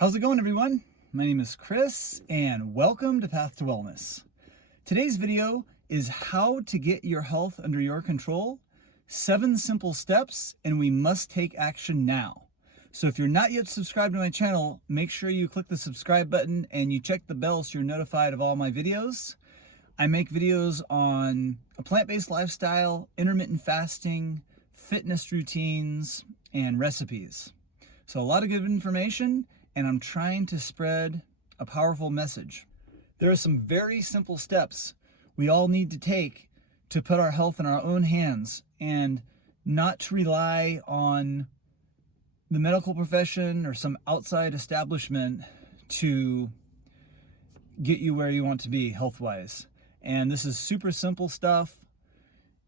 How's it going, everyone? My name is Chris and welcome to Path to Wellness. Today's video is how to get your health under your control, 7 simple steps, and we must take action now. So if you're not yet subscribed to my channel, make sure you click the subscribe button and you check the bell so you're notified of all my videos. I make videos on a plant-based lifestyle, intermittent fasting, fitness routines, and recipes. So a lot of good information, and I'm trying to spread a powerful message. There are some very simple steps we all need to take to put our health in our own hands and not to rely on the medical profession or some outside establishment to get you where you want to be health-wise. And this is super simple stuff.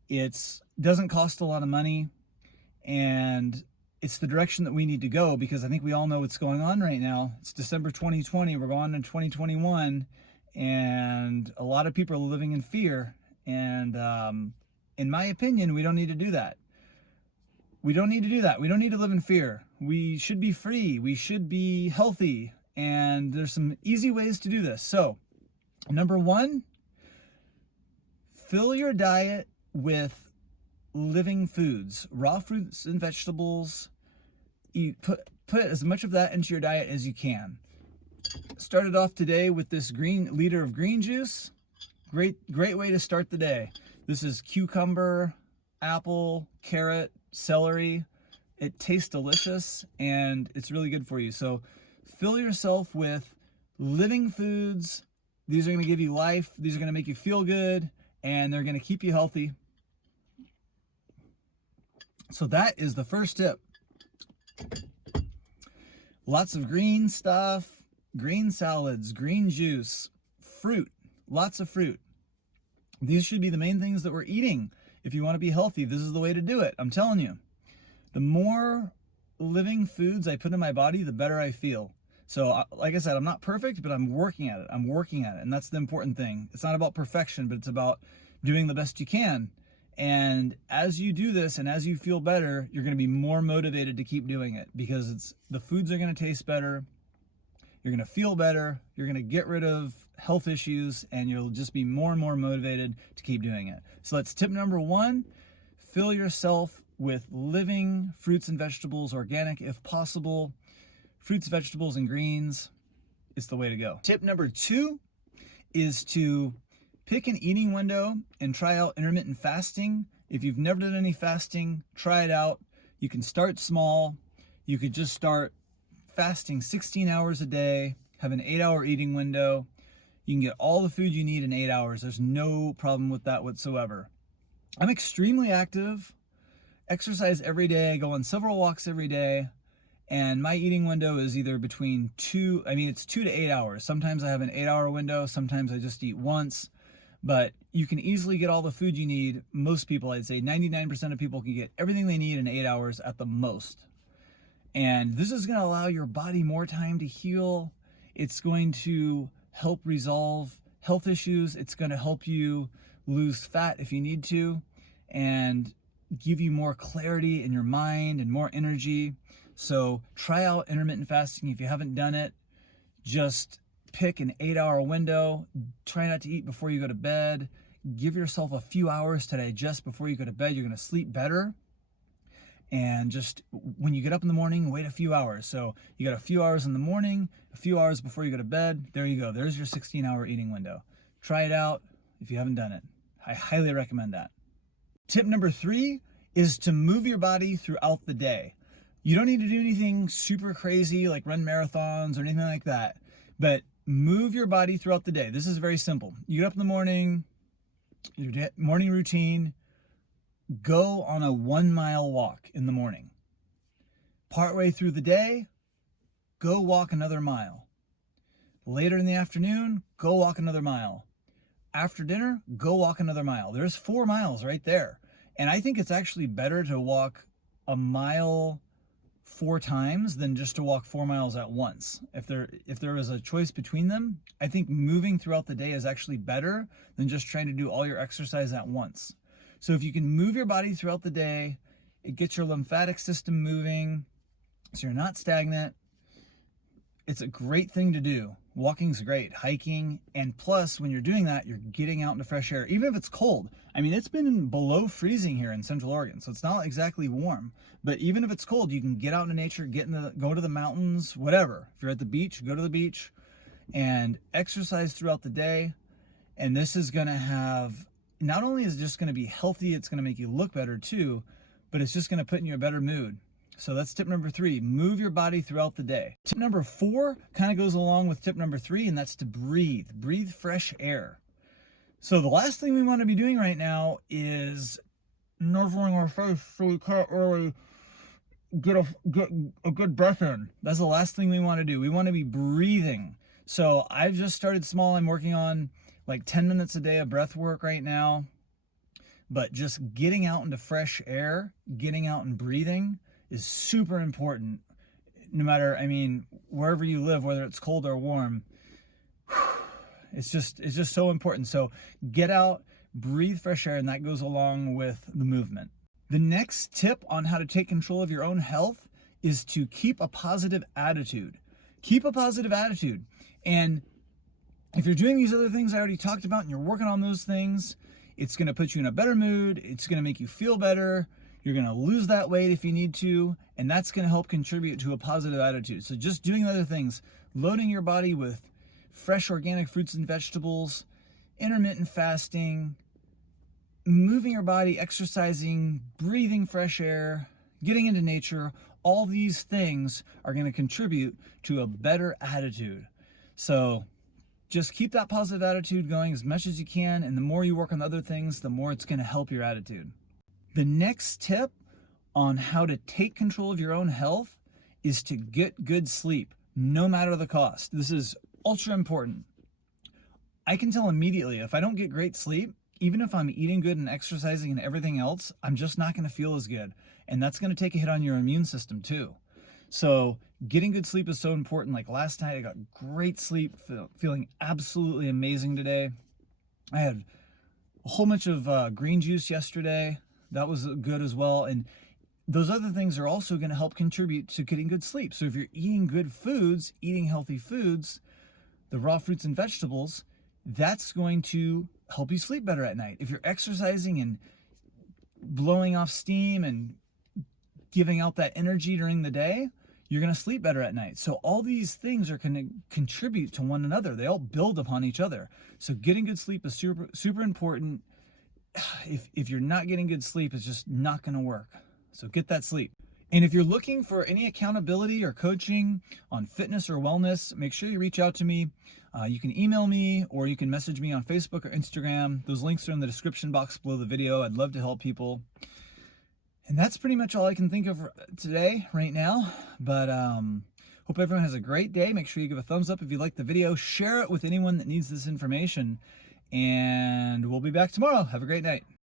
It doesn't cost a lot of money, and it's the direction that we need to go, because I think we all know what's going on right now. It's December 2020, we're going into 2021, and a lot of people are living in fear. And in my opinion, we don't need to do that. We don't need to do that. We don't need to live in fear. We should be free. We should be healthy. And there's some easy ways to do this. So, number 1, fill your diet with living foods, raw fruits and vegetables. Put as much of that into your diet as you can. Started off today with this liter of green juice. Great way to start the day. This is cucumber, apple, carrot, celery. It tastes delicious and it's really good for you. So fill yourself with living foods. These are going to give you life. These are going to make you feel good, and they're going to keep you healthy. So that is the first tip. Lots of green stuff, green salads, green juice, fruit, lots of fruit. These should be the main things that we're eating. If you want to be healthy, this is the way to do it. I'm telling you. The more living foods I put in my body, the better I feel. So like I said, I'm not perfect, but I'm working at it. And that's the important thing. It's not about perfection, but it's about doing the best you can. And as you do this and as you feel better, you're going to be more motivated to keep doing it, because the foods are going to taste better. You're going to feel better. You're going to get rid of health issues, and you'll just be more and more motivated to keep doing it. So that's tip number 1. Fill yourself with living fruits and vegetables, organic if possible. Fruits, vegetables, and greens. It's the way to go. Tip number 2 is to pick an eating window and try out intermittent fasting. If you've never done any fasting, try it out. You can start small. You could just start fasting 16 hours a day, have an 8-hour eating window. You can get all the food you need in 8 hours. There's no problem with that whatsoever. I'm extremely active, exercise every day. I go on several walks every day, and my eating window is either between it's 2 to 8 hours. Sometimes I have an 8-hour window. Sometimes I just eat once. But you can easily get all the food you need. Most people, I'd say 99% of people, can get everything they need in 8 hours at the most. And this is going to allow your body more time to heal. It's going to help resolve health issues. It's going to help you lose fat if you need to, and give you more clarity in your mind and more energy. So try out intermittent fasting if you haven't done it. Just pick an 8-hour window. Try not to eat before you go to bed. Give yourself a few hours to digest before you go to bed. You're going to sleep better. And just when you get up in the morning, wait a few hours. So you got a few hours in the morning, a few hours before you go to bed. There you go. There's your 16-hour eating window. Try it out if you haven't done it. I highly recommend that. Tip number 3 is to move your body throughout the day. You don't need to do anything super crazy like run marathons or anything like that, but move your body throughout the day. This is very simple. You get up in the morning, your morning routine, go on a 1-mile walk in the morning. Partway through the day, go walk another mile. Later in the afternoon, go walk another mile. After dinner, go walk another mile. There's 4 miles right there. And I think it's actually better to walk a mile 4 times than just to walk 4 miles at once. If there was a choice between them, I think moving throughout the day is actually better than just trying to do all your exercise at once. So if you can move your body throughout the day, it gets your lymphatic system moving, so you're not stagnant. it's a great thing to do. Walking's great, hiking, and plus when you're doing that, you're getting out into fresh air, even if it's cold. I mean, it's been below freezing here in Central Oregon, so it's not exactly warm, but even if it's cold, you can get out into nature, go to the mountains, whatever. If you're at the beach, go to the beach and exercise throughout the day. And this is gonna have, not only is it just gonna be healthy, it's gonna make you look better too, but it's just gonna put in you a better mood. So that's tip number 3, move your body throughout the day. Tip number 4 kind of goes along with tip number 3, and that's to breathe. Breathe fresh air. So the last thing we want to be doing right now is nuzzling our face so we can't really get a good breath in. That's the last thing we want to do. We want to be breathing. So I've just started small. I'm working on like 10 minutes a day of breath work right now. But just getting out into fresh air, getting out and breathing is super important. No matter, I mean, wherever you live, whether it's cold or warm, it's just so important. So get out, breathe fresh air, and that goes along with the movement. The next tip on how to take control of your own health is to keep a positive attitude. Keep a positive attitude. And if you're doing these other things I already talked about and you're working on those things, it's going to put you in a better mood. It's going to make you feel better. You're going to lose that weight if you need to, and that's going to help contribute to a positive attitude. So just doing other things, loading your body with fresh organic fruits and vegetables, intermittent fasting, moving your body, exercising, breathing fresh air, getting into nature, all these things are going to contribute to a better attitude. So just keep that positive attitude going as much as you can, and the more you work on other things, the more it's going to help your attitude. The next tip on how to take control of your own health is to get good sleep, no matter the cost. This is ultra important. I can tell immediately if I don't get great sleep, even if I'm eating good and exercising and everything else, I'm just not going to feel as good. And that's going to take a hit on your immune system too. So getting good sleep is so important. Like last night, I got great sleep, feeling absolutely amazing today. I had a whole bunch of green juice yesterday. That was good as well. And those other things are also going to help contribute to getting good sleep. So if you're eating good foods, eating healthy foods, the raw fruits and vegetables, that's going to help you sleep better at night. If you're exercising and blowing off steam and giving out that energy during the day, you're going to sleep better at night. So all these things are going to contribute to one another. They all build upon each other. So getting good sleep is super, super important. If you're not getting good sleep, it's just not going to work. So get that sleep. And if you're looking for any accountability or coaching on fitness or wellness, make sure you reach out to me. You can email me or you can message me on Facebook or Instagram. Those links are in the description box below the video. I'd love to help people. And that's pretty much all I can think of today, right now. But hope everyone has a great day. Make sure you give a thumbs up if you like the video. Share it with anyone that needs this information. And we'll be back tomorrow. Have a great night.